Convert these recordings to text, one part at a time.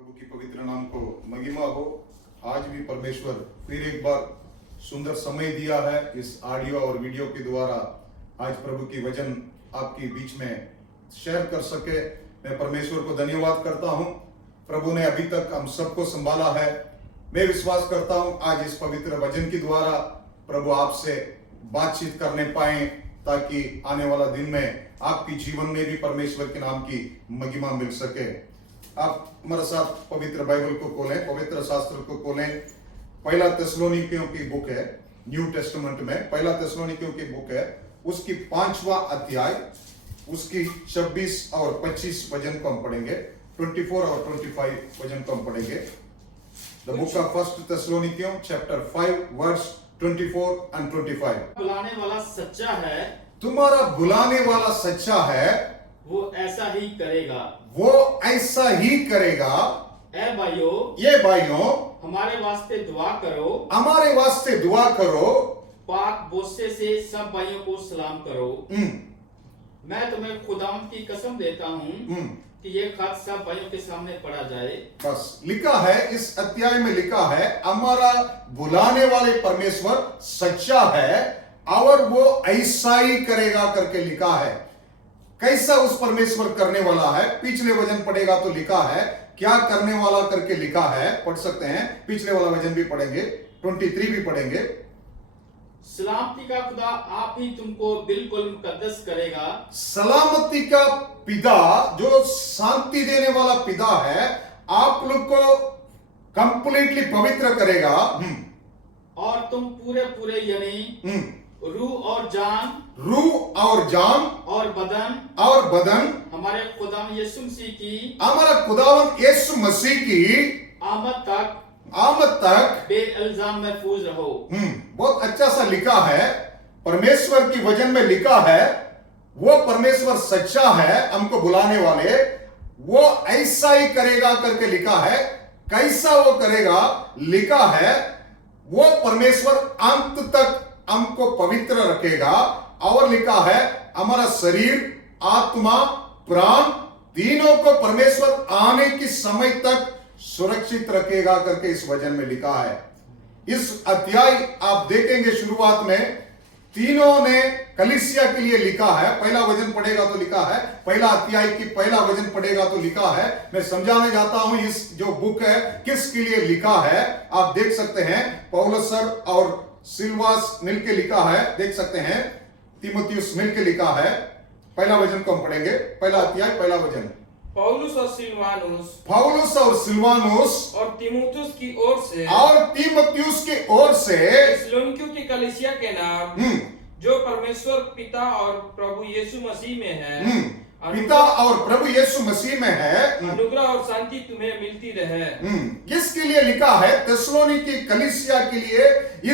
प्रभु की पवित्र नाम को महिमा हो। आज भी परमेश्वर फिर एक बार सुंदर समय दिया है इस ऑडियो और वीडियो के द्वारा आज प्रभु की वचन आपके बीच में शेयर कर सके। मैं परमेश्वर को धन्यवाद करता हूं। प्रभु ने अभी तक हम सबको संभाला है। मैं विश्वास करता हूं आज इस पवित्र वचन के द्वारा प्रभु आपसे बातचीत करने पाए ताकि आने वाला दिन में आपके जीवन में भी परमेश्वर के नाम की महिमा मिल सके। आप हमारे साथ पवित्र बाइबल को खोलें, पवित्र शास्त्र को खोलें। पहला थिस्सलुनीकियों की बुक है, न्यू टेस्टामेंट में पहला थिस्सलुनीकियों की बुक है, उसकी 5वां अध्याय, उसकी 26 और 25 वचन को हम पढ़ेंगे। 24 और 25 वचन को हम पढ़ेंगे। द बुक ऑफ फर्स्ट थिस्सलुनीकियों चैप्टर 5 वर्स 24 and 25। बुलाने वाला सच्चा है, तुम्हारा बुलाने वाला सच्चा है, वो ऐसा ही करेगा। वो ऐसा ही करेगा। ऐ भाइयों, ये भाइयों, हमारे वास्ते दुआ करो, हमारे वास्ते दुआ करो। पाक बोसे से सब भाइयों को सलाम करो। मैं तुम्हें खुदावंद की कसम देता हूँ कि ये खत सब भाइयों के सामने पढ़ा जाए। बस लिखा है, इस अध्याय में लिखा है हमारा बुलाने वाले परमेश्वर सच्चा है और वो ऐसा ही करेगा करके लिखा है। कैसा उस परमेश्वर करने वाला है? पिछले वचन पढ़ेगा तो लिखा है क्या करने वाला करके लिखा है। पढ़ सकते हैं, पिछले वाला वचन भी पढ़ेंगे, 23 भी पढ़ेंगे। सलामती का खुदा आप ही तुमको बिल्कुल मुकद्दस करेगा। सलामती का पिता, जो शांति देने वाला पिता है, आप लोग को कंप्लीटली पवित्र करेगा। और तुम पूरे पूरे यानी रूह और जान और बदन हमारे खुदावंद यीशु मसीह की हमारा खुदावंद यीशु मसीह की आमद तक बेइल्जाम महफूज रहो। बहुत अच्छा सा लिखा है। परमेश्वर की वचन में लिखा है वो परमेश्वर सच्चा है, हमको बुलाने वाले, वो ऐसा ही करेगा करके लिखा है। कैसा वो करेगा लिखा है, वो परमेश्वर अंत तक हमको पवित्र रखेगा। और लिखा है हमारा शरीर, आत्मा, प्राण तीनों को परमेश्वर आने की समय तक सुरक्षित रखेगा करके इस वचन में लिखा है। इस अध्याय आप देखेंगे शुरुआत में तीनों ने कलीसिया के लिए लिखा है। पहला वचन पढ़ेगा तो लिखा है, पहला अध्याय की पहला वचन पढ़ेगा तो लिखा है। मैं समझाने जाता हूं इस जो बुक है किसके लिए लिखा है। आप देख सकते हैं पौलुस सर और सिलवास मिलके लिखा है, देख सकते हैं तीमुथियुस मिलके लिखा है। पहला वचन को हम पढ़ेंगे, पहला अध्याय पहला वचन। पौलुस और सिलवानुस और तीमुथियुस की ओर से थिस्सलुनीकियों की कलीसिया के नाम जो परमेश्वर पिता और प्रभु यीशु मसीह में है, पिता और प्रभु यीशु मसीह में है, अनुग्रह और शांति तुम्हें मिलती रहे। किसके लिए लिखा है? थिस्सलुनीकी कलीसिया के लिए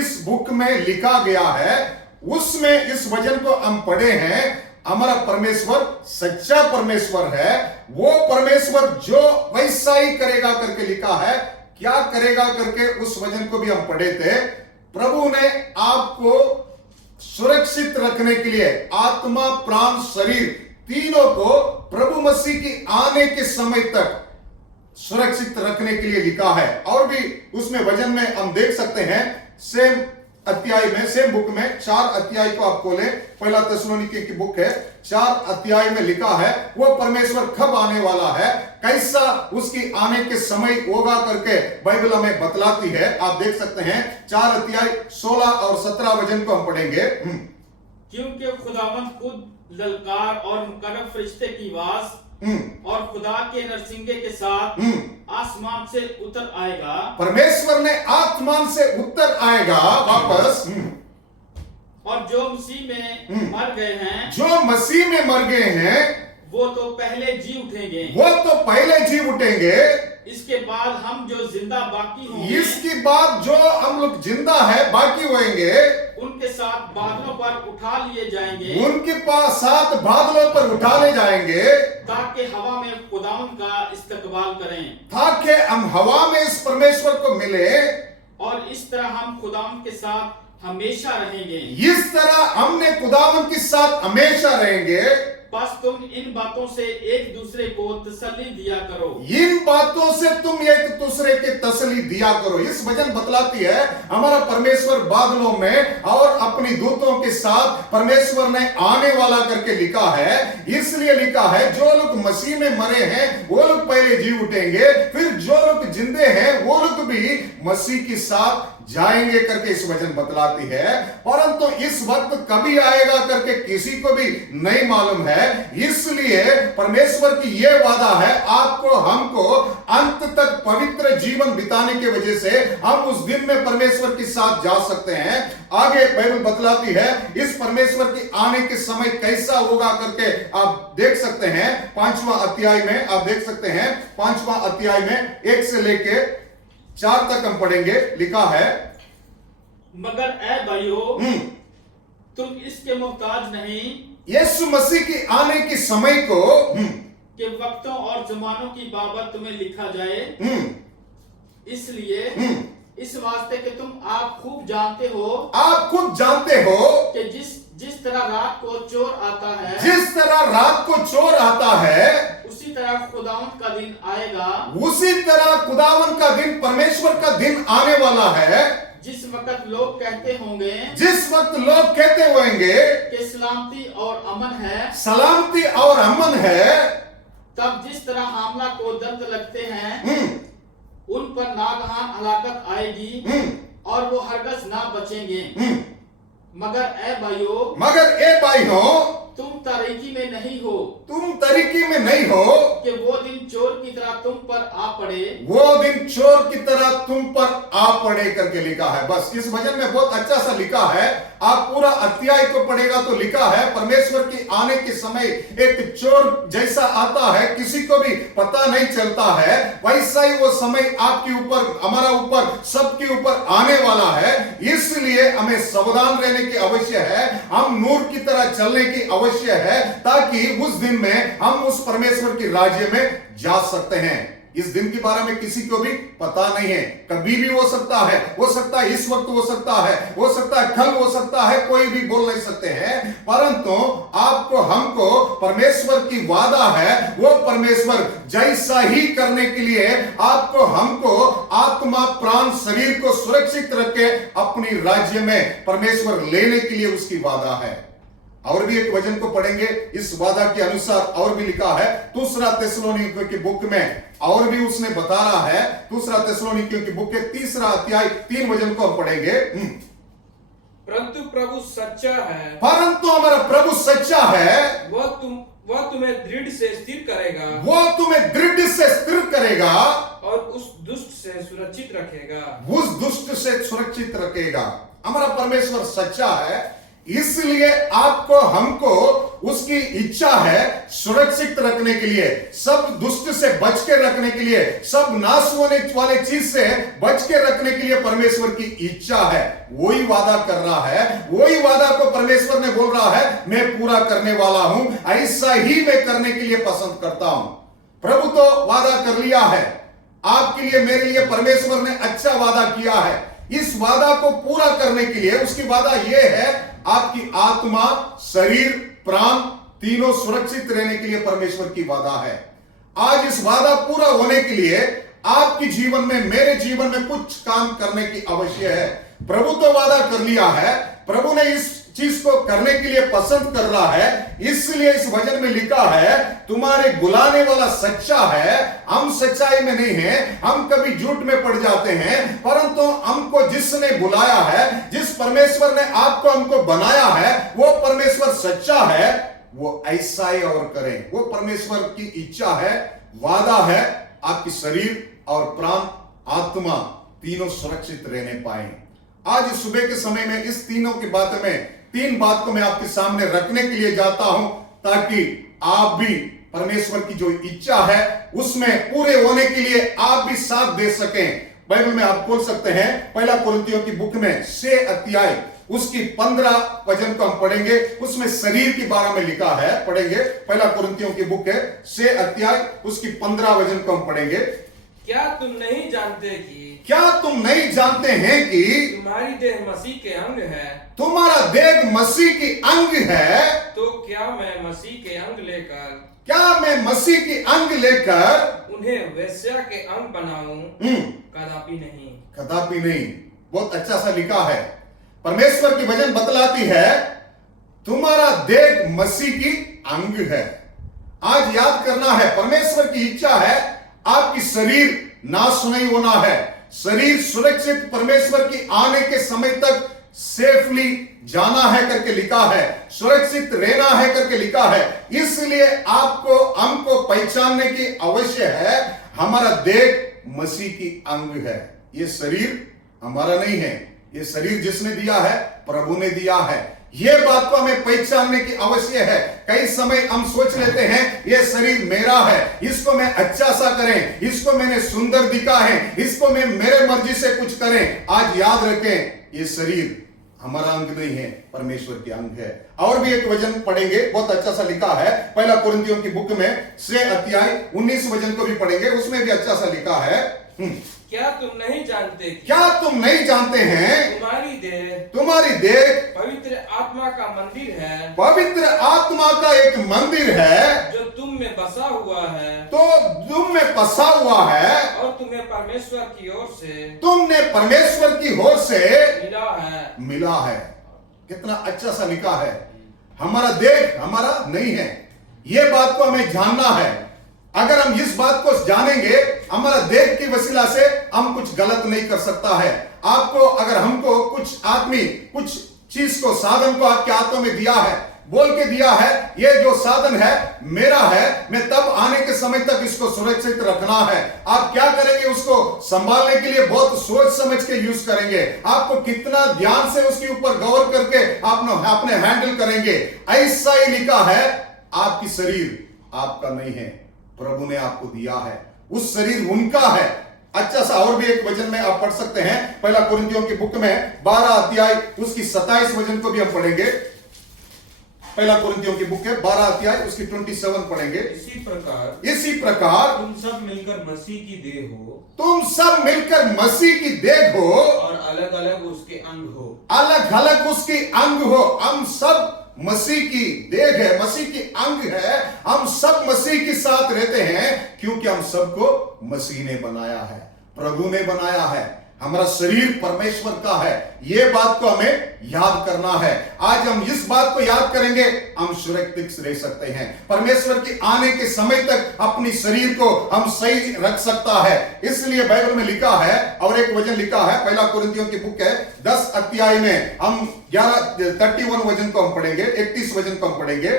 इस बुक में लिखा गया है। उसमें इस वचन को हम पढ़े हैं। हमारा परमेश्वर सच्चा परमेश्वर है। वो परमेश्वर जो वैसा ही करेगा करके लिखा है। क्या करेगा करके उस वचन को भी हम पढ़े थे। प्रभु ने आपको सुरक्षित रखने के लिए आत्मा, प्राण, शरीर तीनों को प्रभु मसीह की आने के समय तक सुरक्षित रखने के लिए लिखा है। और भी उसमें वचन में हम देख सकते हैं, सेम अध्याय में, सेम बुक में 4 अध्याय को आप खोलें, पहला थिस्सलुनीकी की बुक है, 4 अध्याय में लिखा है वो परमेश्वर कब आने वाला है, कैसा उसकी आने के समय होगा करके बाइबल हमें बतलाती है। आप देख सकते हैं 4 अध्याय 16 और 17 वचन को हम पढ़ेंगे। क्योंकि खुदावंद खुद ललकार और मुकर्रब फरिश्ते की आवाज और खुदा के नरसिंगे के साथ आसमान से उतर आएगा। परमेश्वर ने आसमान से उतर आएगा वापस। और जो मसीह में मर गए हैं, जो मसीह में मर गए हैं, वो तो पहले जी उठेंगे। वो तो पहले जी उठेंगे। इसके बाद हम जो जिंदा बाकी होंगे, इसके बाद जो हम लोग जिंदा है बाकी होंगे, उनके साथ बादलों पर उठा लिए जाएंगे। उनके पास साथ बादलों पर उठा ले जाएंगे ताकि हवा में खुदावंद का इस्तकबाल करें, ताकि हम हवा में इस परमेश्वर को मिले और इस तरह हम खुदावंद के साथ हमेशा रहेंगे। इस तरह हमने खुदावंद के साथ हमेशा रहेंगे। बस तुम इन बातों से एक दूसरे को तसल्ली दिया करो। इन बातों से तुम एक दूसरे के तसल्ली दिया करो। इस वचन बतलाती है हमारा परमेश्वर बादलों में और अपनी दूतों के साथ परमेश्वर ने आने वाला करके लिखा है। इसलिए लिखा है जो लोग मसीह में मरे हैं वो लोग पहले जी उठेंगे, फिर जो लोग जिंदे हैं वो लोग भी मसीह के साथ जाएंगे करके इस वचन बतलाती है। परंतु इस वक्त कभी आएगा करके किसी को भी नहीं मालूम है। इसलिए परमेश्वर की यह वादा है आपको हमको अंत तक पवित्र जीवन बिताने की वजह से हम उस दिन में परमेश्वर के साथ जा सकते हैं। आगे बाइबल बतलाती है इस परमेश्वर की आने के समय कैसा होगा करके आप देख सकते हैं 5वां अध्याय में। आप देख सकते हैं 5वां अध्याय में 1 से लेके 4 तक हम पढ़ेंगे। लिखा है मगर ऐ भाइयों तुम इसके मोहताज नहीं यीशु मसीह की आने के समय को कि वक्तों और जमानों की बाबत तुम्हें लिखा जाए, इसलिए इस वास्ते कि तुम आप खूब जानते हो, आप खुद जानते हो कि जिस तरह रात को चोर आता है, जिस तरह रात को चोर आता है उसी तरह खुदावंत का दिन आएगा, उसी तरह खुदावन का दिन परमेश्वर का दिन आने वाला है। जिस वक्त लोग कहते होंगे, जिस वक्त लोग कहते होंगे कि सलामती और अमन है, सलामती और अमन है, तब जिस तरह हामला को दर्द लगते हैं उन पर नागहान हलाकत आएगी और वो हरगज ना बचेंगे। मगर ए भाइयों तुम तारीकी में नहीं हो, तुम तरीके में नहीं हो कि वो दिन चोर की तरह तुम पर आ पड़े, वो दिन चोर की तरह तुम पर आ पड़े करके लिखा है। बस इस वचन में बहुत अच्छा सा लिखा है। आप पूरा अध्याय को पढ़ेगा तो लिखा है परमेश्वर की आने के समय एक चोर जैसा आता है, किसी को भी पता नहीं चलता है। वैसा ही वो समय आपके ऊपर, हमारा ऊपर, सबके ऊपर आने वाला है। इसलिए हमें सावधान रहने की आवश्यक है, हम नूर की तरह चलने की आवश्यक है, ताकि उस दिन में हम उस परमेश्वर के राज्य में जा सकते हैं। इस दिन के बारे में किसी को भी पता नहीं है, कभी भी हो सकता है, इस वक्त हो सकता है, कल हो सकता है, कोई भी बोल नहीं सकते हैं। परंतु आपको हमको परमेश्वर की वादा है, वो परमेश्वर जैसा ही करने के लिए आपको हमको आत्मा प्राण शरीर को सुरक्षित रखे अपनी राज्य में परमेश्वर लेने के लिए उसकी वादा है। और भी एक वचन को पढ़ेंगे इस वादा के अनुसार, और भी लिखा है 2 थिस्सलुनीकियों की बुक में, और भी उसने बता रहा है 2 थिस्सलुनीकियों की बुक के 3 अध्याय 3 वचन को हम पढ़ेंगे। परंतु प्रभु सच्चा है, परंतु हमारा प्रभु सच्चा है, वह तुम्हें दृढ़ से स्थिर करेगा, वो तुम्हें दृढ़ से स्थिर करेगा और उस दुष्ट से सुरक्षित रखेगा, उस दुष्ट से सुरक्षित रखेगा। हमारा परमेश्वर सच्चा है, इसलिए आपको हमको उसकी इच्छा है सुरक्षित रखने के लिए, सब दुष्ट से बच के रखने के लिए, सब नाश होने वाले चीज से बच के रखने के लिए परमेश्वर की इच्छा है। वही वादा कर रहा है, वही वादा को परमेश्वर ने बोल रहा है मैं पूरा करने वाला हूं, ऐसा ही मैं करने के लिए पसंद करता हूं। प्रभु तो वादा कर लिया है आपके लिए, मेरे लिए परमेश्वर ने अच्छा वादा किया है। इस वादा को पूरा करने के लिए उसकी वादा यह है आपकी आत्मा, शरीर, प्राण तीनों सुरक्षित रहने के लिए परमेश्वर की वादा है। आज इस वादा पूरा होने के लिए आपके जीवन में, मेरे जीवन में कुछ काम करने की आवश्यक है। प्रभु तो वादा कर लिया है, प्रभु ने इस चीज को करने के लिए पसंद कर रहा है। इसलिए इस वचन में लिखा है तुम्हारे बुलाने वाला सच्चा है। हम सच्चाई में नहीं है, हम कभी झूठ में पड़ जाते हैं, परंतु हमको जिसने बुलाया है, जिस परमेश्वर ने आपको हमको बनाया है, वो परमेश्वर सच्चा है। वो ऐसा ही और करें, वो परमेश्वर की इच्छा है, वादा है आपकी शरीर और प्राण, आत्मा तीनों सुरक्षित रहने पाए। आज सुबह के समय में इस तीनों की बात में 3 बात को मैं आपके सामने रखने के लिए जाता हूं, ताकि आप भी परमेश्वर की जो इच्छा है उसमें पूरे होने के लिए आप भी साथ दे सकें। बाइबल में आप खोल सकते हैं 1 कुरिन्थियों की बुक में 6 अध्याय उसकी 15 वचन को हम पढ़ेंगे। उसमें शरीर के बारे में लिखा है, पढ़ेंगे। 1 कुरिन्थियों की बुक है 6 अध्याय उसकी 15 वचन को हम पढ़ेंगे। क्या तुम नहीं जानते कि क्या तुम नहीं जानते हैं कि तुम्हारी देह मसीह के अंग है? तुम्हारा देह मसीह की अंग है? तो क्या मैं मसीह के अंग लेकर क्या मैं मसीह की अंग लेकर उन्हें वेश्या के अंग बनाऊं? कदापि नहीं। कदापि नहीं। बहुत अच्छा सा लिखा है। परमेश्वर की वचन बतलाती है तुम्हारा देह मसीह की अंग है। आज याद करना है, परमेश्वर की इच्छा है आपकी शरीर नाश नहीं होना है, शरीर सुरक्षित परमेश्वर की आने के समय तक सेफली जाना है करके लिखा है, सुरक्षित रहना है करके लिखा है। इसलिए आपको हमको पहचानने की आवश्यक है हमारा देह मसीह की अंग है। ये शरीर हमारा नहीं है, ये शरीर जिसने दिया है प्रभु ने दिया है। ये बात को हमें पहचानने की आवश्यक है। कई समय हम सोच लेते हैं ये शरीर मेरा है, इसको मैं अच्छा सा करें, इसको मैंने सुंदर दिखा है, इसको मैं मेरे मर्जी से कुछ करें। आज याद रखें ये शरीर हमारा अंग नहीं है, परमेश्वर के अंग है। और भी एक वचन पढ़ेंगे, बहुत अच्छा सा लिखा है पहला कुरिन्थियों की बुक में 6 अध्याय 19 वचन को भी पढ़ेंगे, उसमें भी अच्छा सा लिखा है। क्या तुम नहीं जानते कि क्या तुम नहीं जानते हैं तुम्हारी देह पवित्र आत्मा का मंदिर है, पवित्र आत्मा का एक मंदिर है जो तुम में बसा हुआ है, तो तुम में बसा हुआ है और तुम्हें परमेश्वर की ओर से तुमने परमेश्वर की ओर से मिला है। कितना अच्छा सा लिखा है। हमारा देह हमारा नहीं है, यह बात को हमें जानना है। अगर हम इस बात को जानेंगे हमारा देह की वसीला से हम कुछ गलत नहीं कर सकता है। आपको अगर हमको कुछ आदमी कुछ चीज को साधन को आपके हाथों में दिया है, बोल के दिया है ये जो साधन है मेरा है, मैं तब आने के समय तक इसको सुरक्षित रखना है। आप क्या करेंगे? उसको संभालने के लिए बहुत सोच समझ के यूज करेंगे। आपको कितना ध्यान से उसके ऊपर गौर करके आपने हैंडल करेंगे। ऐसा ही लिखा है आपकी शरीर आपका नहीं है, प्रभु ने आपको दिया है, उस शरीर उनका है। अच्छा सा और भी एक वचन में आप पढ़ सकते हैं, पहला कुरिन्थियों की बुक में 12 अध्याय उसकी 27 वचन को भी हम पढ़ेंगे। पहला कुरिन्थियों की बुक है 12 अध्याय उसकी 27 पढ़ेंगे। इसी प्रकार तुम सब मिलकर मसीह की देह हो, तुम सब मिलकर मसीह की देह हो और अलग अलग उसके अंग हो, अलग अलग उसकी अंग हो। हम सब मसीह की देह है, मसीह की अंग है। हम सब मसीह के साथ रहते हैं क्योंकि हम सबको मसीह ने बनाया है, प्रभु ने बनाया है। हमारा शरीर परमेश्वर का है, यह बात को हमें याद करना है। आज हम इस बात को याद करेंगे हम सुरक्षित रह सकते हैं। परमेश्वर के आने के समय तक अपनी शरीर को हम सही रख सकता है। इसलिए बाइबल में लिखा है और एक वचन लिखा है, पहला कुरिन्थियों की बुक है 10 अध्याय में हम 31 वचन को हम पढ़ेंगे, 31 वचन को हम पढ़ेंगे।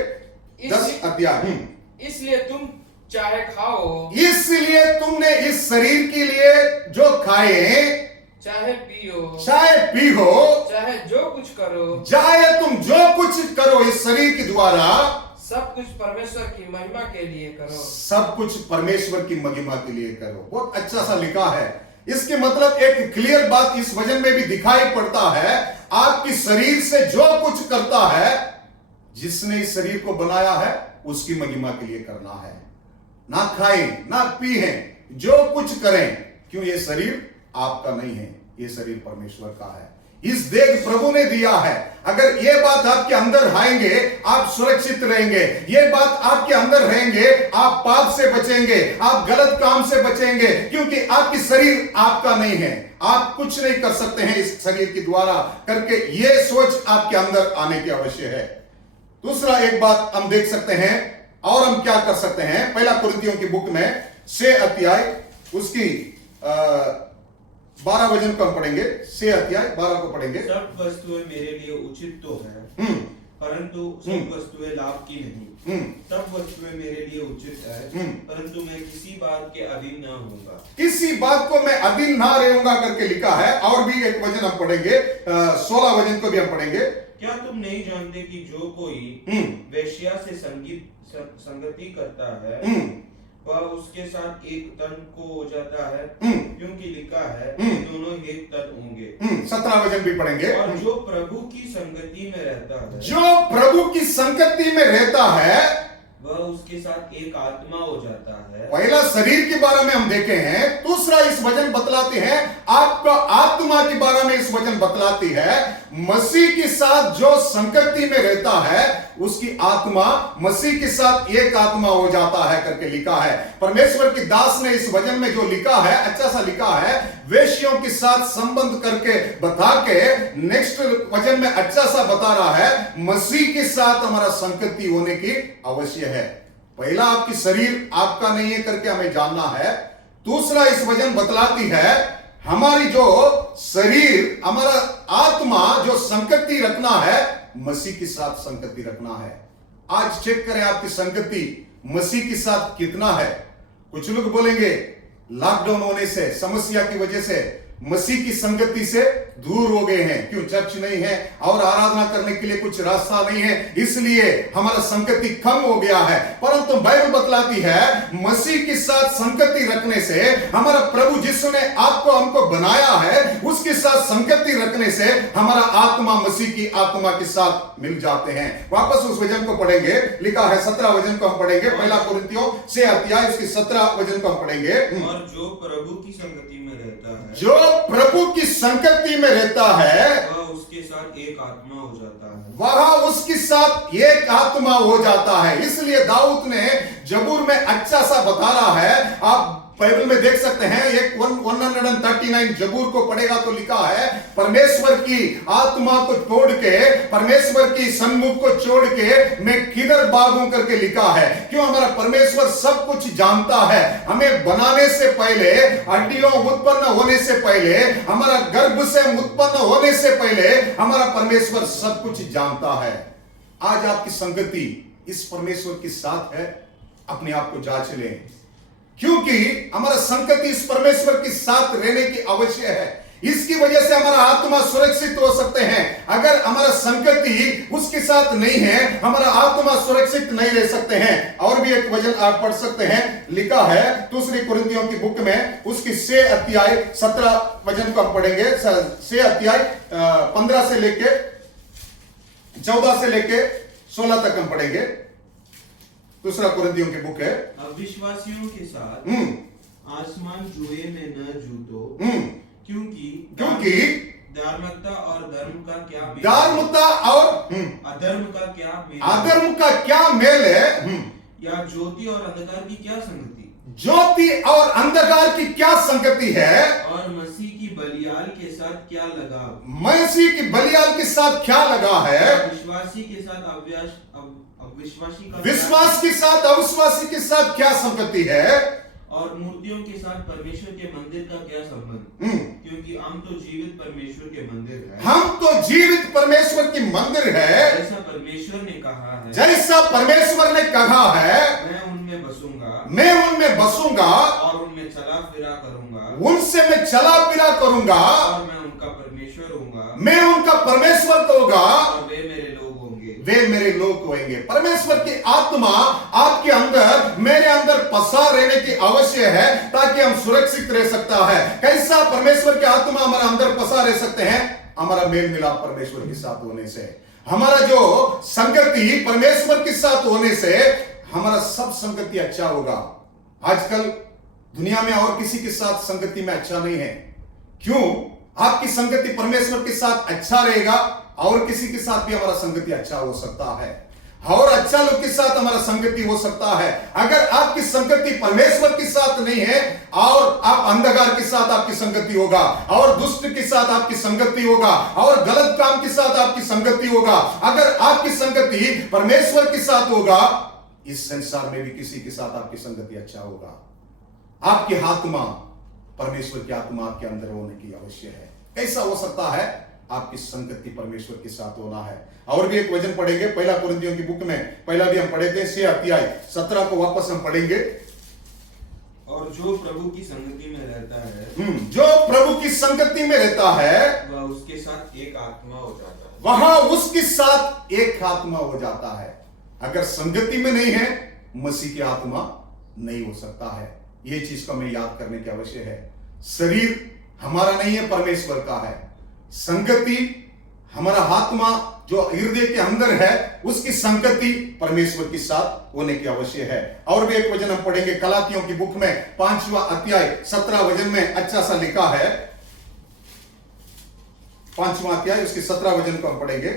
10 अध्याय। इसलिए तुम चाहे खाओ, इसलिए तुमने इस शरीर के लिए जो खाए, चाहे पियो, चाहे जो कुछ करो, चाहे तुम जो कुछ करो इस शरीर के द्वारा सब कुछ परमेश्वर की महिमा के लिए करो। सब कुछ परमेश्वर की महिमा के लिए करो। बहुत अच्छा सा लिखा है। इसके मतलब एक क्लियर बात इस वचन में भी दिखाई पड़ता है, आपकी शरीर से जो कुछ करता है, जिसने इस शरीर को बनाया है उसकी महिमा के लिए करना है। ना खाएं ना पिएं, जो कुछ करें, क्यों ये शरीर आपका नहीं है, ये शरीर परमेश्वर का है। इस देह प्रभु ने दिया है। अगर ये बात आपके अंदर आएंगे आप सुरक्षित रहेंगे। ये बात आपके अंदर रहेंगे आप पाप से बचेंगे, आप गलत काम से बचेंगे, क्योंकि आपकी शरीर आपका नहीं है। आप कुछ नहीं कर सकते हैं इस शरीर के द्वारा करके, ये सोच आपके अंदर आने की आवश्यक है। दूसरा एक बात हम देख सकते हैं और हम क्या कर सकते हैं, पहला कुरिन्थियों की बुक में 6 अध्याय उसकी 12 वचन को हम पढ़ेंगे। 6 अध्याय 12 को पढ़ेंगे। सब वस्तुएं मेरे लिए उचित तो है, परंतु सब वस्तुएं लाभ की नहीं। सब वस्तुएं मेरे लिए उचित है, परंतु मैं किसी बात के अधीन ना होऊंगा, किसी बात को मैं अधीन ना रहूंगा करके लिखा है। और भी एक वचन हम पढ़ेंगे, 16 वचन को भी हम पढ़ेंगे। क्या तुम नहीं जानते कि जो कोई वेश्या से संगति करता है वह उसके साथ एक तन को हो जाता है, क्योंकि लिखा है दोनों एक तन होंगे। 17 वचन भी पढ़ेंगे। और जो प्रभु की संगति में रहता है, जो प्रभु की संगति में रहता है वह उसके साथ एक आत्मा हो जाता है। पहला शरीर के बारे में हम देखे हैं, दूसरा इस वचन बतलाते हैं आपका आत्मा के बारे में इस वचन बतलाती है मसीह के साथ जो संगति में रहता है उसकी आत्मा मसीह के साथ एक आत्मा हो जाता है करके लिखा है। परमेश्वर की दास ने इस वचन में जो लिखा है अच्छा सा लिखा है, वेश्यों के साथ संबंध करके बता के नेक्स्ट वचन में अच्छा सा बता रहा है मसीह के साथ हमारा संगति होने की अवश्य है। पहला आपकी शरीर आपका नहीं है करके हमें जानना है। दूसरा इस वचन बतलाती है हमारी जो शरीर हमारा आत्मा जो संगति रखना है मसीह के साथ संगति रखना है। आज चेक करें आपकी संगति मसीह के साथ कितना है। कुछ लोग बोलेंगे लॉकडाउन होने से समस्या की वजह से मसीह की संगति से दूर हो गए हैं, क्यों चर्च नहीं है और आराधना करने के लिए कुछ रास्ता नहीं है इसलिए हमारा संगति कम हो गया है। परंतु बाइबल बतलाती है मसीह के साथ संगति रखने से हमारा प्रभु जिसने आपको हमको बनाया है उसके साथ संगति रखने से हमारा आत्मा मसीह की आत्मा के साथ मिल जाते हैं। वापस उस वचन को पढ़ेंगे, लिखा है 17 वचन को हम पढ़ेंगे, पहला कुरिन्थियों 6 अध्याय उसकी 17 वचन को हम पढ़ेंगे। और जो प्रभु की संगति में रहता है, जो प्रभु की संगति में रहता है वह उसके साथ एक आत्मा हो जाता है। वह उसके साथ एक आत्मा हो जाता है। इसलिए दाऊद ने जबूर में अच्छा सा बता रहा है, आप बाइबल में देख सकते हैं, एक 139 जबूर को पढ़ेगा तो लिखा है परमेश्वर की आत्मा को छोड़ के, परमेश्वर की सन्मुख को छोड़ के मैं किधर भागूं करके लिखा है। क्यों? हमारा परमेश्वर सब कुछ जानता है। हमें बनाने से पहले, हड्डियों उत्पन्न होने से पहले, हमारा गर्भ से उत्पन्न होने से पहले हमारा परमेश्वर सब कुछ जानता है। आज आपकी संगति इस परमेश्वर के साथ है, अपने आप को जांच लें, क्योंकि हमारा संगति इस परमेश्वर के साथ रहने की आवश्यक है। इसकी वजह से हमारा आत्मा सुरक्षित हो सकते हैं। अगर हमारा संगति उसके साथ नहीं है हमारा आत्मा सुरक्षित नहीं रह सकते हैं। और भी एक वचन आप पढ़ सकते हैं, लिखा है दूसरी कुरिन्थियों की बुक में उसकी 6 अध्याय 17 वचन को हम पढ़ेंगे। 6 अध्याय 15 से लेके 14 से लेके 16 तक हम पढ़ेंगे। दूसरा कुरिन्थियों की बुक है। अविश्वासियों के साथ आसमान जुए में न जूतो, क्योंकि धार्मिकता और धर्म का क्या मेल, धार्मिकता और अधर्म का क्या मेल, अधर्म का क्या मेल है, या ज्योति और अंधकार की क्या संगति, ज्योति और अंधकार की क्या संगति है, और मसीह की बलियाल के साथ क्या लगाव, मसीह की बलियाल के साथ क्या लगा है, विश्वासी के साथ अविश्वासी का, विश्वास के साथ अविश्वासी के साथ क्या संगति है, और मूर्तियों के साथ परमेश्वर के मंदिर का क्या संबंध, क्योंकि हम तो जीवित परमेश्वर के मंदिर है, हम तो जीवित परमेश्वर की मंदिर है। जैसा परमेश्वर ने कहा है, जैसा परमेश्वर ने कहा है, मैं उनमें बसूंगा, मैं उनमें बसूंगा और उनमें चला फिरा करूंगा, उनसे मैं चला फिरा करूंगा, और मैं उनका परमेश्वर होऊंगा, मैं उनका परमेश्वर होगा, और वे मेरे लोग होंगे, वे मेरे लोग होंगे। परमेश्वर की आत्मा आपके अंदर मेरे अंदर पसार रहने की आवश्यक है ताकि हम सुरक्षित रह सकता है। कैसा परमेश्वर की आत्मा हमारा अंदर पसार रह सकते हैं? हमारा मेल मिलाप परमेश्वर के साथ होने से, हमारा जो संगति परमेश्वर के साथ होने से हमारा सब संगति अच्छा होगा। आजकल दुनिया में और किसी के साथ संगति में अच्छा नहीं है। क्यों? आपकी संगति परमेश्वर के साथ अच्छा रहेगा और किसी के साथ भी हमारा संगति अच्छा हो सकता है, और अच्छा लोग के साथ हमारा संगति हो सकता है। अगर आपकी संगति परमेश्वर के साथ नहीं है और आप अंधकार के साथ आपकी संगति होगा, और दुष्ट के साथ आपकी संगति होगा, और गलत काम के साथ आपकी संगति होगा। अगर आपकी संगति परमेश्वर के साथ होगा, इस संसार में भी किसी के साथ आपकी संगति अच्छा होगा। आपकी आत्मा परमेश्वर की आत्मा आपके अंदर होने की आवश्यक है। कैसा हो सकता है? आपकी संगति परमेश्वर के साथ होना है। और भी एक वचन पढ़ेंगे, पहला कुरिन्थियों की बुक में, पहला भी हम पढ़े थे 6 अध्याय 17 को वापस हम पढ़ेंगे। और जो प्रभु की संगति में रहता है, जो प्रभु की संगति में रहता है वह उसके साथ एक आत्मा हो जाता है, वहां उसके साथ एक आत्मा हो जाता है। अगर संगति में नहीं है, मसीह की आत्मा नहीं हो सकता है। ये चीज को हमें याद करने की आवश्यक है। शरीर हमारा नहीं है, परमेश्वर का है। संगति हमारा आत्मा जो हृदय के अंदर है उसकी संगति परमेश्वर के साथ होने की आवश्यक है। और भी एक वचन हम पढ़ेंगे गलातियों की बुक में 5वां अध्याय 17 वचन में अच्छा सा लिखा है। 5वां अध्याय उसके 17 वचन को हम पढ़ेंगे।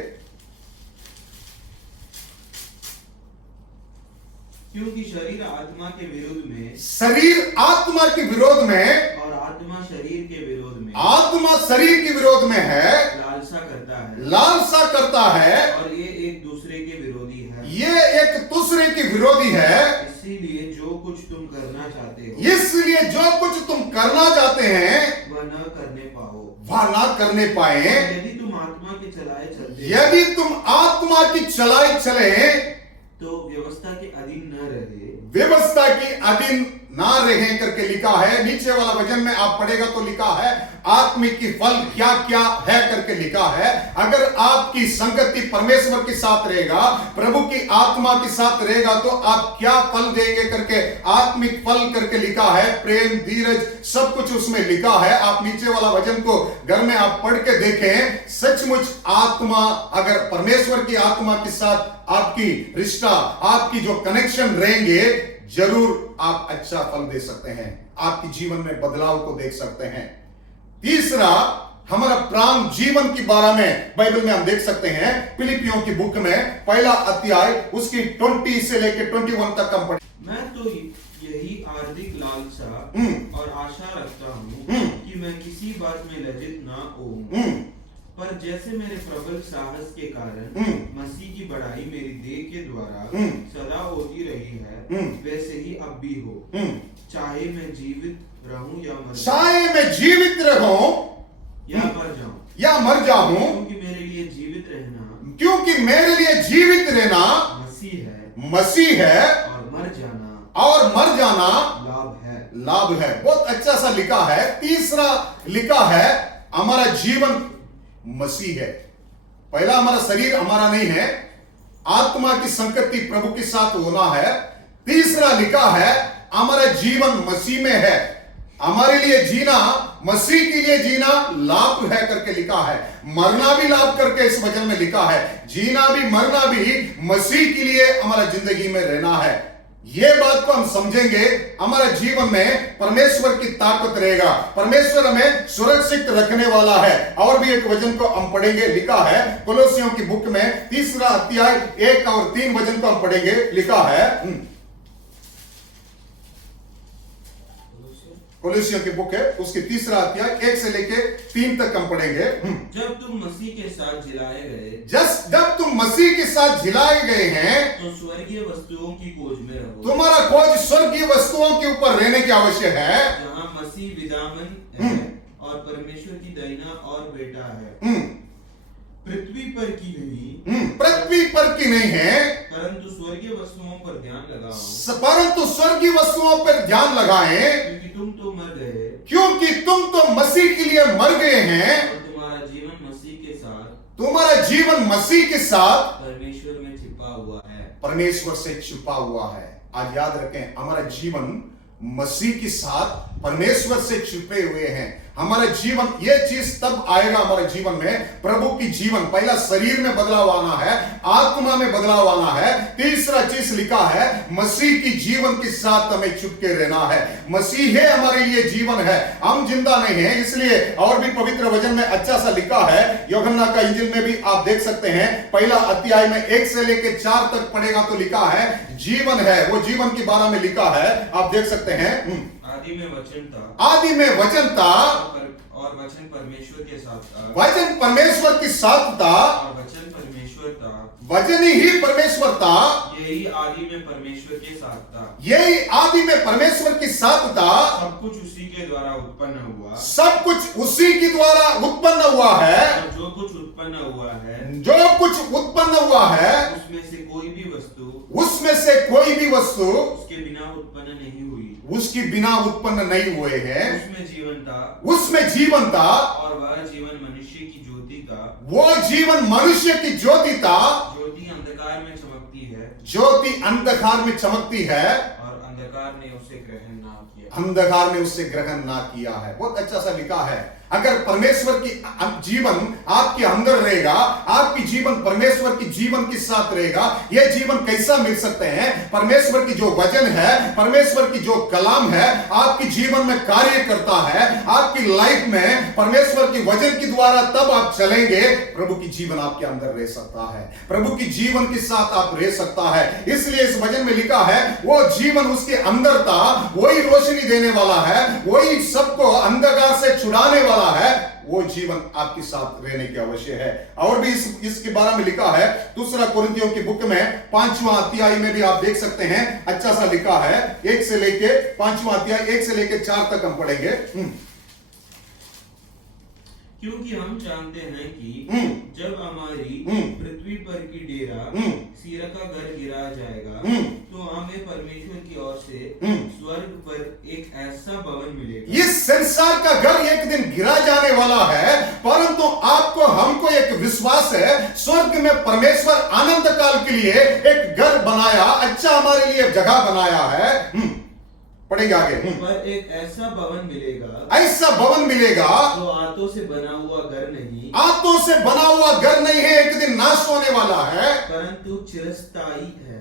क्योंकि शरीर आत्मा के विरोध में, शरीर आत्मा के विरोध में और आत्मा शरीर के विरोध में, आत्मा शरीर के विरोध में है, लालसा करता है, लालसा करता है, और ये एक दूसरे के विरोधी है। ये एक दूसरे की विरोधी है। इसीलिए जो कुछ तुम करना चाहते हो, इसलिए जो कुछ तुम करना चाहते हैं वह न करने पाओ, वह ना करने पाए। यदि तुम आत्मा के चलाए चलते हो, यदि तुम आत्मा की चलाई चले तो व्यवस्था के अधीन न रहे। व्यवस्था की अधीन ना रहे करके लिखा है। नीचे वाला वचन में आप पढ़ेगा तो लिखा है आत्मिक की फल क्या क्या है करके लिखा है। अगर आपकी संगति परमेश्वर के साथ रहेगा, प्रभु की आत्मा के साथ रहेगा, तो आप क्या फल देंगे करके आत्मिक फल करके लिखा है। प्रेम, धीरज, सब कुछ उसमें लिखा है। आप नीचे वाला वचन को घर में आप पढ़ के देखें। सचमुच आत्मा, अगर परमेश्वर की आत्मा के साथ आपकी रिश्ता, आपकी जो कनेक्शन रहेंगे, जरूर आप अच्छा फल दे सकते हैं, आपके जीवन में बदलाव को देख सकते हैं। तीसरा, हमारा प्राण जीवन के बारे में बाइबल में हम देख सकते हैं। फिलिपियों की बुक में 1 अध्याय उसकी 20 से लेकर 21 तक हम पढ़े। मैं तो यही हार्दिक लालसा और आशा रखता हूँ कि मैं किसी बात में लज्जित ना होऊं, पर जैसे मेरे प्रबल साहस के कारण मसीह की बढ़ाई मेरी देह के द्वारा सदा होती रही है, वैसे ही अब भी हो। चाहे मैं जीवित रहूं या मर चाहे मैं जीवित रहूं या मर जाऊं, क्योंकि मेरे लिए जीवित रहना, क्योंकि मेरे लिए जीवित रहना मसीह है और मर जाना लाभ है। बहुत अच्छा सा लिखा है। तीसरा लिखा है हमारा जीवन मसीह है। पहला हमारा शरीर हमारा नहीं है, आत्मा की संगति प्रभु के साथ होना है। तीसरा लिखा है हमारा जीवन मसीह में है। हमारे लिए जीना, मसीह के लिए जीना लाभ है करके लिखा है। मरना भी लाभ करके इस वचन में लिखा है। जीना भी मरना भी मसीह के लिए हमारा जिंदगी में रहना है। ये बात को हम समझेंगे, हमारा जीवन में परमेश्वर की ताकत रहेगा। परमेश्वर हमें सुरक्षित रखने वाला है। और भी एक वचन को हम पढ़ेंगे, लिखा है कोलोसियों की बुक में 3 अध्याय 1 और 3 वचन को हम पढ़ेंगे। लिखा है कोलोसियों की बुक है, उसकी 3 अध्याय 1 से लेके 3 तक हम पढ़ेंगे। जब तुम मसीह के साथ जिलाए गए, जब तुम मसीह के साथ जिलाए गए हैं, तो स्वर्गीय वस्तुओं की खोज में रहो। तुम्हारा खोज स्वर्गीय वस्तुओं के ऊपर रहने की आवश्यक है, जहाँ मसीह विदामन है और परमेश्वर की दाहिना और बेटा है। पृथ्वी पर की नहीं, पृथ्वी पर की नहीं है, परंतु स्वर्गीय वस्तुओं पर ध्यान लगाओ। परंतु स्वर्गीय वस्तुओं पर ध्यान लगाएं, क्योंकि तुम तो मर गए, क्योंकि तुम तो मसीह के लिए मर गए हैं, और तुम्हारा जीवन मसीह के साथ, तुम्हारा जीवन मसीह के साथ परमेश्वर में छिपा हुआ है। परमेश्वर से छिपा हुआ है। आज याद रखें, हमारा जीवन मसीह के साथ परमेश्वर से छिपे हुए हैं। हमारा जीवन, ये चीज तब आएगा हमारे जीवन में, प्रभु की जीवन। पहला शरीर में बदलाव आना है, आत्मा में बदलाव आना है। तीसरा चीज लिखा है मसीह की जीवन के साथ हमें चिपके रहना है। मसीह है हमारे लिए जीवन है, हम जिंदा नहीं है। इसलिए और भी पवित्र वचन में अच्छा सा लिखा है, यूहन्ना का इंजिल में भी आप देख सकते हैं। 1 अध्याय में 1 से लेकर 4 तक पढ़ेगा तो लिखा है जीवन है, वो जीवन के बारे में लिखा है, आप देख सकते हैं। आदि में वचन था, आदि में वचन था, और वचन परमेश्वर के साथ था, वचन परमेश्वर के साथ था, और वचन परमेश्वर था, वचन ही परमेश्वर था। यही आदि में परमेश्वर के साथ था, यही आदि में परमेश्वर के साथ था। सब कुछ उसी के द्वारा उत्पन्न हुआ, सब कुछ उसी के द्वारा उत्पन्न हुआ है। और जो कुछ उत्पन्न हुआ है, जो कुछ उत्पन्न हुआ है, उसमें से कोई भी वस्तु उसके बिना उत्पन्न नहीं हुई। उसकी बिना उत्पन्न नहीं हुए हैं। उसमें जीवन था, उसमें जीवन था, और वह जीवन मनुष्य की ज्योति था। वो जीवन मनुष्य की ज्योति था। ज्योति अंधकार में चमकती है, ज्योति अंधकार में चमकती है, और अंधकार ने उसे ग्रहण ना किया। अंधकार ने उससे ग्रहण ना किया है। बहुत अच्छा सा लिखा है। अगर परमेश्वर की जीवन आपके अंदर रहेगा, आपकी जीवन परमेश्वर की जीवन के साथ रहेगा, यह जीवन कैसा मिल सकते हैं? परमेश्वर की जो वचन है, परमेश्वर की जो कलाम है आपकी जीवन में कार्य करता है, आपकी लाइफ में परमेश्वर की वचन के द्वारा तब आप चलेंगे, प्रभु की जीवन आपके अंदर रह सकता है, प्रभु की जीवन के साथ आप रह सकता है। इसलिए इस वचन में लिखा है वो जीवन उसके अंदर था, वही रोशनी देने वाला है, वही सबको अंधकार से छुड़ाने वाला है, वो जीवन आपके साथ रहने की आवश्यक है। और भी इसके बारे में लिखा है दूसरा कुरिन्थियों की बुक में 5वां अध्याय में भी आप देख सकते हैं, अच्छा सा लिखा है। 1 से लेके 5वां अध्याय 1 से लेके 4 तक हम पढ़ेंगे। क्योंकि हम जानते हैं कि जब हमारी पृथ्वी पर की डेरा सीरा का घर गिरा जाएगा, तो हमें परमेश्वर की ओर से स्वर्ग पर एक ऐसा भवन मिलेगा। ये संसार का घर एक दिन गिरा जाने वाला है, परंतु आपको हमको एक विश्वास है, स्वर्ग में परमेश्वर आनंद काल के लिए एक घर बनाया, अच्छा हमारे लिए जगह बनाया है। पढ़ेंगे आगे। पर एक ऐसा भवन मिलेगा, ऐसा भवन मिलेगा जो हाथों से बना हुआ घर नहीं, हाथों से बना हुआ घर नहीं है, एक दिन नाश होने वाला है, परंतु चिरस्थायी है।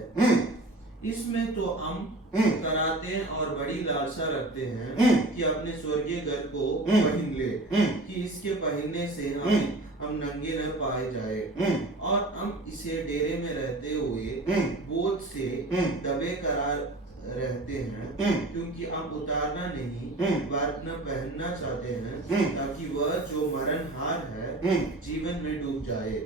इसमें तो हम कराते हैं और बड़ी लालसा रखते हैं कि अपने स्वर्गीय घर को पहन ले, कि इसके पहनने से हम नंगे न पाए जाए, और हम इसे डेरे में रहते हुए बोझ से दबे करार रहते हैं, क्योंकि हम उतारना नहीं वरन पहनना चाहते हैं, ताकि वह जो मरणहार है जीवन में डूब जाए,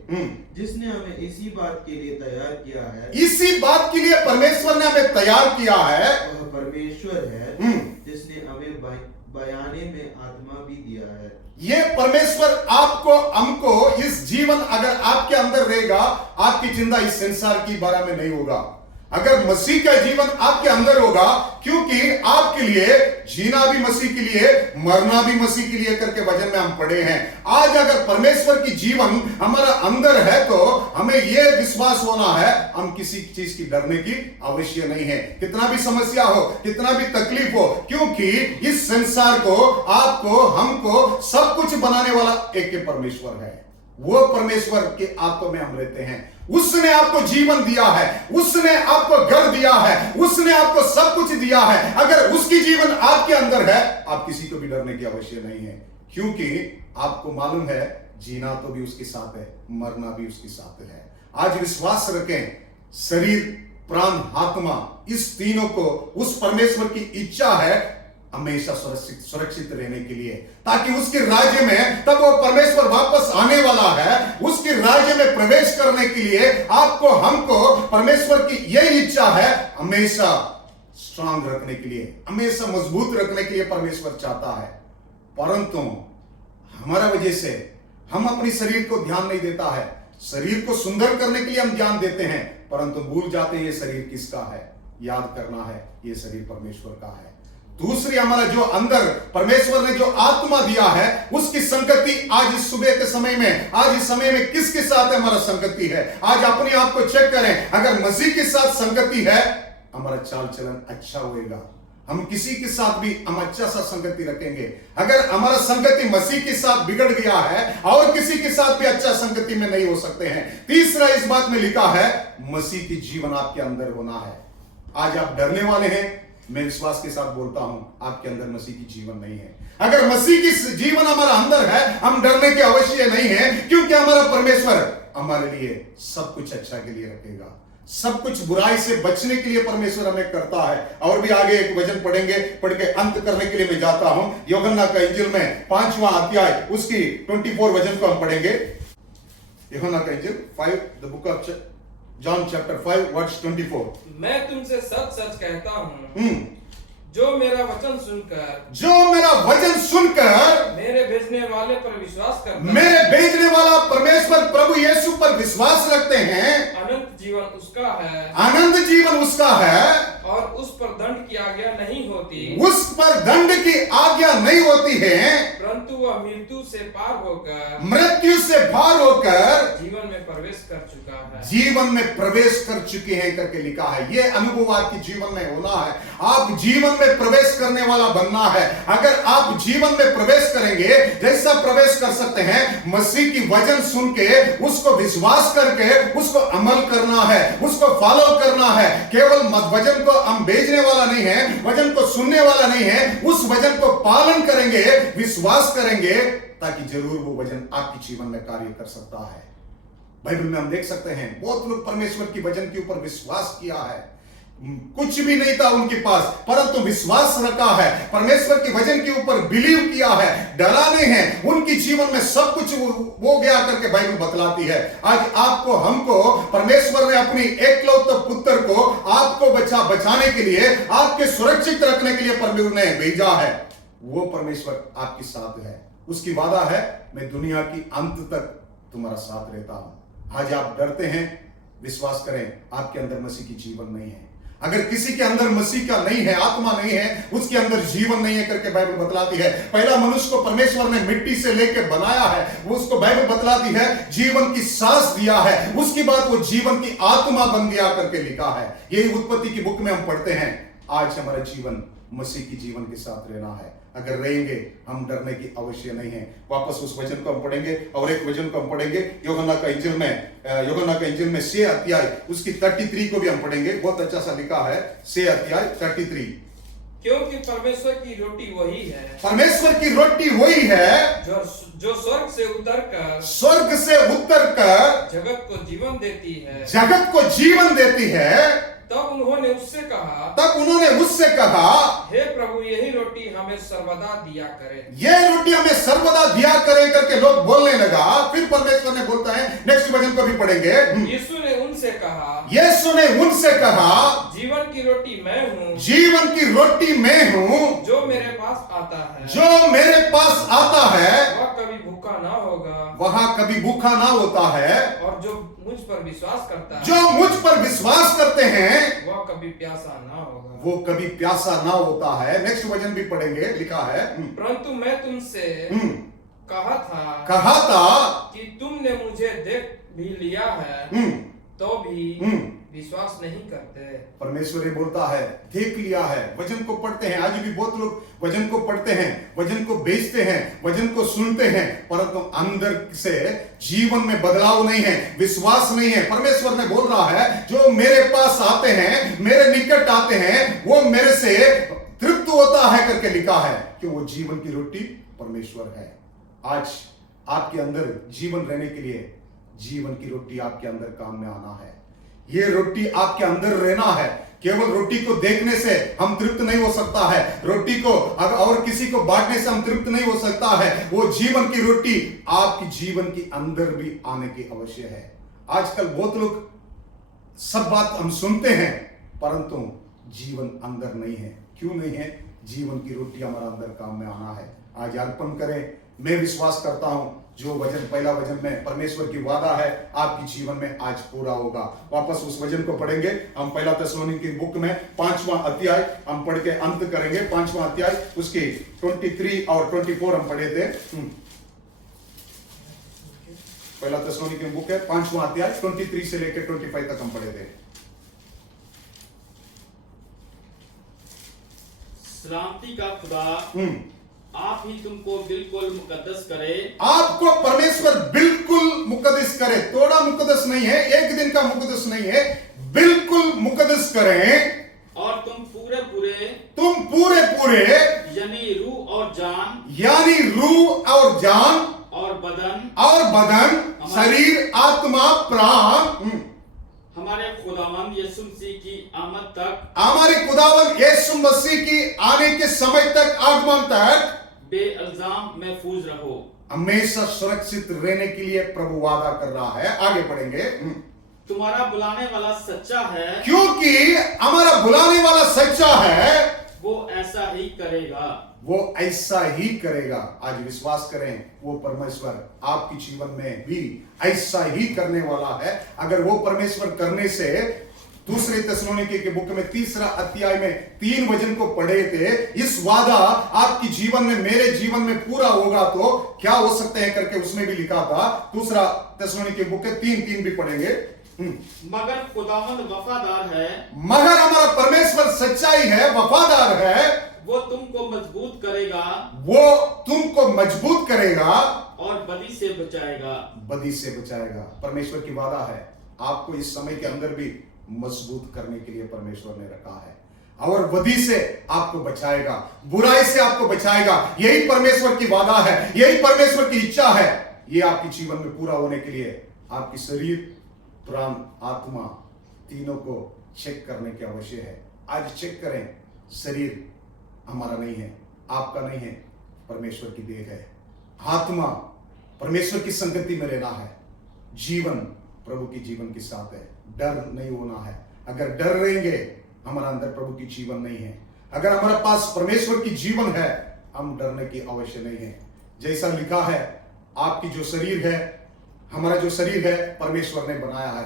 जिसने हमें इसी बात के लिए तैयार किया है। इसी बात के लिए परमेश्वर ने हमें तैयार किया है। वह परमेश्वर है जिसने हमें बयाने में आत्मा भी दिया है। ये परमेश्वर आपको हमको इस जीवन अगर आपके अंदर रहेगा, आपकी जिंदा इस संसार की बारे में नहीं होगा। अगर मसीह का जीवन आपके अंदर होगा, क्योंकि आपके लिए जीना भी मसीह के लिए, मरना भी मसीह के लिए करके वचन में हम पढ़े हैं। आज अगर परमेश्वर की जीवन हमारा अंदर है तो हमें यह विश्वास होना है, हम किसी चीज की डरने की आवश्यक नहीं है, कितना भी समस्या हो, कितना भी तकलीफ हो, क्योंकि इस संसार को, आपको, हमको सब कुछ बनाने वाला एक परमेश्वर है। वो परमेश्वर के आत्मा में हम रहते हैं। उसने आपको जीवन दिया है, उसने आपको घर दिया है, उसने आपको सब कुछ दिया है। अगर उसकी जीवन आपके अंदर है, आप किसी को भी डरने की आवश्यक नहीं है, क्योंकि आपको मालूम है जीना तो भी उसके साथ है, मरना भी उसके साथ है। आज विश्वास रखें, शरीर, प्राण, आत्मा, इस तीनों को उस परमेश्वर की इच्छा है हमेशा सुरक्षित रहने के लिए, ताकि उसके राज्य में तब वो परमेश्वर वापस आने वाला है, उसके राज्य में प्रवेश करने के लिए आपको, हमको परमेश्वर की यही इच्छा है, हमेशा स्ट्रांग रखने के लिए, हमेशा मजबूत रखने के लिए परमेश्वर चाहता है। परंतु हमारा वजह से हम अपनी शरीर को ध्यान नहीं देता है। शरीर को सुंदर करने के लिए हम ध्यान देते हैं, परंतु भूल जाते हैं ये शरीर किसका है। याद करना है ये शरीर परमेश्वर का है। दूसरी, हमारा जो अंदर परमेश्वर ने जो आत्मा दिया है, उसकी संगति आज इस सुबह के समय में, आज इस समय में किसके साथ हमारा संगति है। आज अपने आप को चेक करें, अगर मसीह के साथ संगति है, हमारा चाल चलन अच्छा होएगा, हम किसी के साथ भी हम अच्छा सा संगति रखेंगे। अगर हमारा संगति मसीह के साथ बिगड़ गया है और किसी के साथ भी अच्छा संगति में नहीं हो सकते हैं। तीसरा, इस बात में लिखा है मसीह की जीवन आपके अंदर होना है। आज आप डरने वाले हैं, मैं विश्वास के साथ बोलता हूं आपके अंदर मसीह की जीवन नहीं है। अगर मसीह की जीवन हमारा अंदर है, हम डरने की आवश्यकता नहीं है, क्योंकि हमारा परमेश्वर हमारे लिए सब कुछ अच्छा के लिए रखेगा। सब कुछ बुराई से बचने के लिए परमेश्वर हमें करता है। और भी आगे एक वचन पढ़ेंगे, पढ़ के अंत करने के लिए मैं जाता हूं। यूहन्ना का इंजील में 5वां अध्याय उसकी 24 वचन को हम पढ़ेंगे। यूहन्ना का इंजील 5, the book of John chapter 5 verse 24। मैं तुमसे सच सच कहता हूँ, जो मेरा वचन सुनकर मेरे भेजने वाले पर विश्वास करता है, मेरे भेजने वाला परमेश्वर प्रभु यीशु पर विश्वास रखते हैं, अनंत जीवन उसका है, आनंद जीवन उसका है, और उस पर दंड की आज्ञा नहीं होती, उस पर दंड की आज्ञा नहीं होती है, परंतु वह मृत्यु से पार होकर मृत्यु से पार होकर जीवन में प्रवेश कर चुका है। जीवन में प्रवेश कर चुके हैं करके लिखा है। यह अनुभव आपके जीवन में होना है। आप जीवन में प्रवेश करने वाला बनना है। अगर आप जीवन में प्रवेश करेंगे, जैसा प्रवेश कर सकते हैं, मसीह की वचन सुन के उसको विश्वास करके उसको अमल करना है, उसको फॉलो करना है। केवल वचन को हम भेजने वाला नहीं है, वचन को सुनने वाला नहीं है, उस वचन को पालन करेंगे, विश्वास करेंगे, ताकि जरूर वो वचन आपके जीवन में कार्य कर सकता है। बाइबल में हम देख सकते हैं बहुत लोग परमेश्वर की वचन के ऊपर विश्वास किया है, कुछ भी नहीं था उनके पास, परंतु विश्वास रखा है, परमेश्वर के वचन के ऊपर बिलीव किया है, डरा नहीं है, उनकी जीवन में सब कुछ हो गया करके बाइबल बतलाती है। आज आपको, हमको परमेश्वर ने अपनी एकलौते पुत्र को आपको बचाने के लिए, आपके सुरक्षित रखने के लिए परमेश्वर ने भेजा है। वो परमेश्वर आपके साथ है। उसकी वादा है, मैं दुनिया की अंत तक तुम्हारा साथ रहता हूं। आज आप डरते हैं, विश्वास करें, आपके अंदर मसीह की जीवन नहीं है। अगर किसी के अंदर मसीह का नहीं है, आत्मा नहीं है, उसके अंदर जीवन नहीं है करके बाइबल बतलाती है। पहला मनुष्य को परमेश्वर ने मिट्टी से लेके बनाया है, वो उसको बाइबल बतलाती है जीवन की सांस दिया है, उसके बाद वो जीवन की आत्मा बन गया करके लिखा है। यही उत्पत्ति की बुक में हम पढ़ते हैं। आज हमारा जीवन मसीह की जीवन के साथ रहना है। अगर रहेंगे, हम डरने की आवश्यक नहीं है। वापस उस वचन को हम पढ़ेंगे और एक वचन को हम पढ़ेंगे यूहन्ना का इंजिल में 6 अध्याय उसकी 33 को भी हम पढ़ेंगे। बहुत अच्छा सा लिखा है, 6 अध्याय 33। क्योंकि परमेश्वर की रोटी वही है, परमेश्वर की रोटी वही है जो स्वर्ग से उतरकर जगत को जीवन देती है। जगत को जीवन देती है। तब उन्होंने उससे कहा, हे प्रभु, यही रोटी हमें सर्वदा दिया करे। ये रोटी हमें सर्वदा दिया करे करके लोग बोलने लगा। फिर परमेश्वर ने बोलता है, नेक्स्ट वचन को भी पढ़ेंगे। यीशु ने उनसे कहा, जीवन की रोटी मैं हूँ, जीवन की रोटी मैं हूँ, जो मेरे पास आता है, वह कभी भूखा ना होगा, वहां कभी भूखा ना होता है, और जो मुझ पर विश्वास करता है, जो मुझ पर विश्वास करते हैं, वह कभी प्यासा ना होगा, वो कभी प्यासा ना होता है। नेक्स्ट वचन भी पढ़ेंगे, लिखा है, परंतु मैं तुमसे कहा था कि तुमने मुझे देख भी लिया है, तो भी विश्वास नहीं करते। परमेश्वर ये बोलता है, देख लिया है। वचन को पढ़ते हैं, आज भी बहुत लोग वचन को पढ़ते हैं, वचन को बेचते हैं, वचन को सुनते हैं, परंतु अंदर से जीवन में बदलाव नहीं है, विश्वास नहीं है। परमेश्वर ने बोल रहा है, जो मेरे पास आते हैं, मेरे निकट आते हैं, वो मेरे से तृप्त होता है करके लिखा है, कि वो जीवन की रोटी परमेश्वर है। आज आपके अंदर जीवन रहने के लिए जीवन की रोटी आपके अंदर काम में आना है। ये रोटी आपके अंदर रहना है। केवल रोटी को देखने से हम तृप्त नहीं हो सकता है, रोटी को और किसी को बांटने से हम तृप्त नहीं हो सकता है। वो जीवन की रोटी आपकी जीवन के अंदर भी आने की आवश्यक है। आजकल बहुत लोग सब बात हम सुनते हैं, परंतु जीवन अंदर नहीं है। क्यों नहीं है? जीवन की रोटी हमारा अंदर काम में आना है। आज अर्पण करें। मैं विश्वास करता हूं, जो वचन, पहला वचन में परमेश्वर की वादा है, आपके जीवन में आज पूरा होगा। वापस उस वचन को पढ़ेंगे हम। पहला थिस्सलुनीकी की बुक में 5वां अध्याय हम पढ़ के अंत करेंगे। 5वां अध्याय उसकी 23 और 24 हम पढ़े थे। पहला थिस्सलुनीकी की बुक है, 5वां अध्याय 23 से लेकर 25 तक हम पढ़े थे। शांति का खुदा आप ही तुमको बिल्कुल मुकद्दस करे। आपको परमेश्वर बिल्कुल मुकद्दस करे। थोड़ा मुकद्दस नहीं है, एक दिन का मुकद्दस नहीं है, बिल्कुल मुकद्दस करें। और तुम पूरे पूरे यानी रूह और जान और बदन शरीर आत्मा प्राण हमारे खुदावंद यीशु मसीह की आमद तक, हमारे खुदावंद यीशु मसीह की आने के समय तक, आगमन तक बेइल्जाम महफूज रहो। हमेशा सुरक्षित रहने के लिए प्रभु वादा कर रहा है। आगे पढ़ेंगे। तुम्हारा बुलाने वाला सच्चा है, क्योंकि हमारा बुलाने वाला सच्चा है, वो ऐसा ही करेगा। वो ऐसा ही करेगा। आज विश्वास करें, वो परमेश्वर आपके जीवन में भी ऐसा ही करने वाला है। अगर वो परमेश्वर करने से दूसरे थिस्सलुनीके के बुक में 3 अध्याय में 3 वचन को पढ़े थे। इस वादा आपकी जीवन में, मेरे जीवन में पूरा होगा तो क्या हो सकते हैं करके उसमें भी लिखा था। दूसरा थिस्सलुनीके बुक के 3:3 भी पढ़ेंगे। मगर खुदावंद वफादार है, मगर हमारा परमेश्वर सच्चाई है, वफादार है, वो तुमको मजबूत करेगा, वो तुमको मजबूत करेगा और बदी से बचाएगा। बदी से बचाएगा। परमेश्वर की वादा है, आपको इस समय के अंदर भी मजबूत करने के लिए परमेश्वर ने रखा है और बदी से आपको बचाएगा, बुराई से आपको बचाएगा। यही परमेश्वर की वादा है, यही परमेश्वर की इच्छा है। ये आपके जीवन में पूरा होने के लिए आपकी शरीर, प्राण, आत्मा तीनों को चेक करने की आवश्यक है। आज चेक करें, शरीर हमारा नहीं है, आपका नहीं है, परमेश्वर की देन है। आत्मा परमेश्वर की संगति में रहना है, जीवन प्रभु की जीवन के साथ है, डर नहीं होना है। अगर डर रहेंगे, हमारा अंदर प्रभु की जीवन नहीं है। अगर हमारे पास परमेश्वर की जीवन है, हम डरने की आवश्यक नहीं है। जैसा लिखा है, आपकी जो शरीर है, हमारा जो शरीर है परमेश्वर ने बनाया है।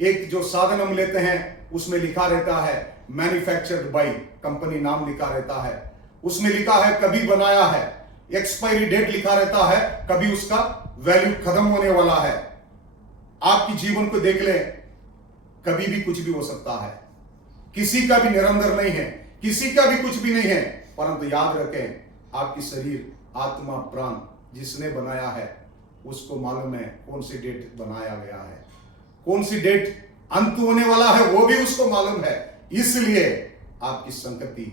एक जो साधन हम लेते हैं उसमें लिखा रहता है मैन्युफैक्चर्ड बाय, कंपनी नाम लिखा रहता है, उसमें लिखा है कभी बनाया है, एक्सपायरी डेट लिखा रहता है, कभी उसका वैल्यू खत्म होने वाला है। आपकी जीवन को देख लें, कभी भी कुछ भी हो सकता है, किसी का भी निरंतर नहीं है, किसी का भी कुछ भी नहीं है। परंतु याद रखें, आपकी शरीर, आत्मा, प्राण जिसने बनाया है उसको मालूम है कौन सी डेट बनाया गया है, कौन सी डेट अंत होने वाला है, वो भी उसको मालूम है। इसलिए आपकी संगति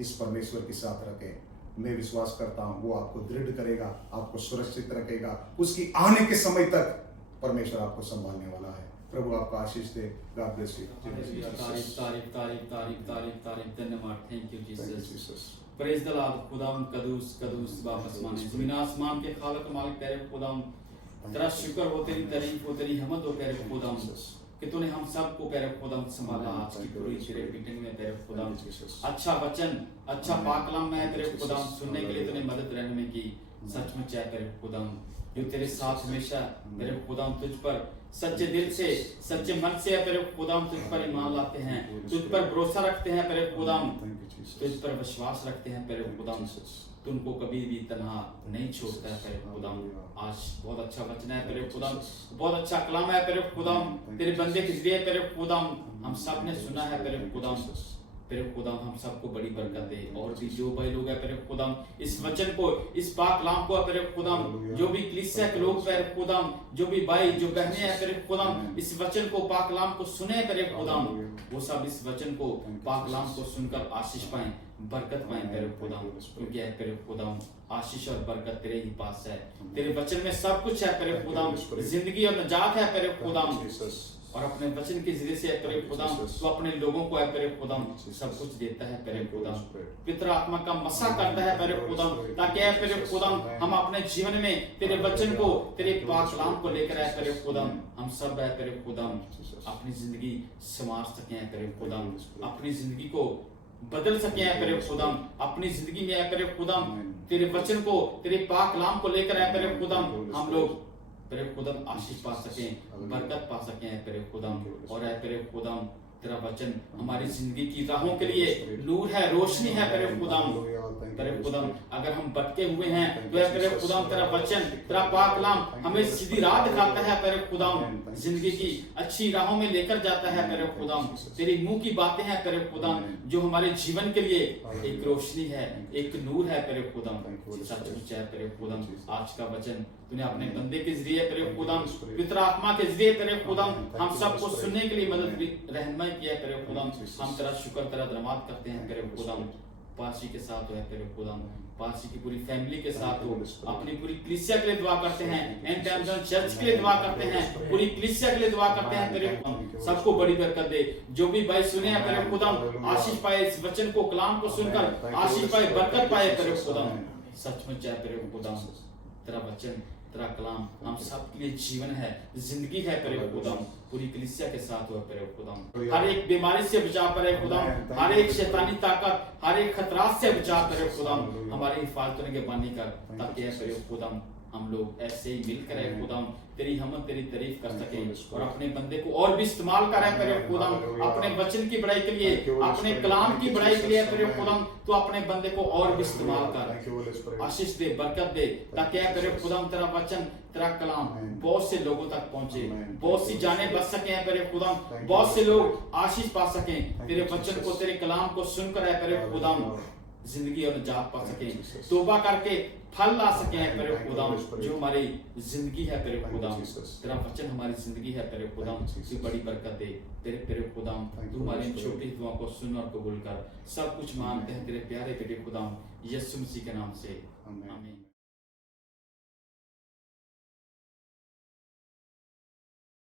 इस परमेश्वर के साथ रखें। मैं विश्वास करता हूं वो आपको दृढ़ करेगा, आपको सुरक्षित रखेगा। उसकी आने के समय तक परमेश्वर आपको संभालने वाला है। प्रभु आपका आशीष दे। God bless you. तारीफ तारीफ तारीफ तारीफ तारीफ तारीफ, धन्यवाद। Thank you Jesus. Praise the Lord. खुदावंद कदूस कदूस वापस माने ज़मीन आसमान के खालिक मालिक तेरे खुदावंद, तेरा शुक्र हो, तेरी तारीफ हो, तेरी हमद हो तेरे खुदावंद कि तूने हम सबको तेरे खुदावंद संभाला। आज की पूरी तेरे मीटिंग में तेरे खुदावंद अच्छा वचन, अच्छा पाकलाम में तेरे खुदावंद सुनने के लिए तूने मदद रहने की। सचमुच है तेरे खुदावंद जो तेरे साथ हमेशा तेरे खुदावंद तुझ पर सच्चे दिल से, सच्चे मन से तेरे खुदावंद तुझ पर ईमान लाते हैं, तुझ पर भरोसा रखते हैं तेरे खुदावंद, तुझ पर विश्वास रखते हैं तेरे खुदावंद। तुमको कभी भी तन्हा नहीं छोड़ता है तेरे खुदावंद। आज बहुत अच्छा वचन है तेरे खुदावंद, बहुत अच्छा कलाम है तेरे खुदावंद, तेरे बंदे के जरिए तेरे खुदावंद हम सब ने सुना है तेरे खुदावंद। तेरे खुदावंद हम सबको बड़ी बरकत दे। और भी जो भाई लोग हैं तेरे खुदावंद इस वचन को, इस पाक कलाम को तेरे खुदावंद, जो भी कलीसिया के लोग तेरे खुदावंद, जो भी भाई जो बहनें हैं तेरे खुदावंद इस वचन को, पाक कलाम को सुने तेरे खुदावंद, वो सब इस वचन को, पाक कलाम को सुनकर आशीष पाएं, बरकत पाएं तेरे खुदावंद। क्योंकि है तेरे खुदावंद आशीष और बरकत तेरे ही पास है। तेरे वचन में सब कुछ है तेरे खुदावंद, जिंदगी और निजात है तेरे खुदावंद। और अपने वचन के जरिए से तेरे खुदावंद तो अपने लोगों को है तेरे खुदावंद सब कुछ देता है तेरे खुदावंद। पितर आत्मा का मसा करता है तेरे खुदावंद, ताकि है तेरे खुदावंद हम अपने जीवन में तेरे वचन को, तेरे पाक कलाम को लेकर आए तेरे खुदावंद। हम सब है तेरे खुदावंद अपनी जिंदगी संवार सके तेरे खुदावंद, अपनी जिंदगी को बदल सके हैं तेरे खुदावंद, अपनी जिंदगी में है तेरे खुदावंद तेरे वचन को, तेरे पाक कलाम को लेकर आए तेरे खुदावंद हम लोग तेरे खुदावंद आशीष पा सकें, बरकत पा सकें तेरे खुदावंद। और है तेरे खुदावंद तेरा वचन हमारी जिंदगी की राहों के लिए नूर है, रोशनी है तेरे खुदावंद। तेरे खुदावंद अगर हम भटके हुए हैं तो है तेरे खुदावंद तेरा वचन, तेरा पाक कलाम हमें सीधी राह दिखाता है तेरे खुदावंद, जिंदगी की अच्छी राहों में लेकर जाता है तेरे खुदावंद। तेरी मुंह की बातें हैं तेरे खुदावंद जो हमारे जीवन के लिए एक रोशनी है, एक नूर है तेरे खुदावंद। सचमुच है तेरे खुदावंद आज का वचन तूने अपने बंदे के जरिए तेरे खुदावंद, पितर आत्मा के जरिए तेरे खुदावंद हम सबको सुनने के लिए मदद रहनुमाई किया है तेरे खुदावंद। हम तेरा शुक्र, तेरा धन्यवाद करते हैं तेरे खुदावंद। पासी के साथ है तेरे खुदावंद, पासी की पूरी फैमिली के साथ हो, अपनी पूरी कलीसिया के लिए दुआ करते हैं, एंड टाइम जोन चर्च के लिए दुआ करते हैं, पूरी कलीसिया के लिए दुआ करते हैं तेरे खुदावंद। सबको बड़ी बरकत दे। जो भी भाई सुने हैं तेरे खुदावंद आशीष पाए, इस वचन को, कलाम को सुनकर आशीष पाए, बरकत पाए तेरे खुदावंद। सचमुच है तेरे खुदावंद तेरा वचन, तेरा कलाम हम सब के लिए जीवन है, जिंदगी है तेरे खुदावंद। पूरी कलीसिया के साथ हो तेरे खुदावंद, हर एक बीमारी से बचाव करे खुदावंद, हर एक शैतानी ताकत, हर एक खतरात से बचाव करे खुदावंद। हमारी हिफाजत के बानी कर, ताकि तेरे खुदावंद हम लोग ऐसे ही मिलकर है Amen. खुदाम तेरी हम तेरी तारीफ कर Thank you, सके Holy Spirit. और अपने बंदे को और भी इस्तेमाल करें तेरे Amen. खुदाम Hallelujah. अपने वचन की बढ़ाई के लिए Thank you, Holy अपने Spirit. कलाम Thank की you, बढ़ाई के लिए Jesus. तेरे Amen. खुदाम तू अपने बंदे को और भी इस्तेमाल कर Thank you, Holy Spirit. आशीष दे बरकत दे ताकि you, तेरे Jesus. खुदाम तेरा वचन तेरा कलाम Amen. बहुत से लोगों तक पहुंचे Amen. बहुत Thank सी you, जाने Jesus. बच सके तेरे खुदाम Thank you, बहुत से Jesus. लोग आशीष पा सकें तेरे you, वचन को Jesus. तेरे कलाम को सुनकर है तेरे खुदाम Hallelujah. जिंदगी और निजात पा Thank you, सकें Jesus. तौबा करके फल ला सकें Amen. तेरे Thank you, खुदाम Holy Spirit. जो हमारी जिंदगी है तेरे Thank you, खुदाम Jesus. तेरा वचन हमारी जिंदगी है तेरे खुदाम Thank you, Jesus. तू बड़ी बरकत दे तेरे खुदाम Thank तू you, हमारी Holy Spirit. छोटी दुआ को सुन और कबूल कर सब कुछ मानते हैं तेरे प्यारे बेटे खुदाम यीशु मसीह के नाम से Amen. आमीन।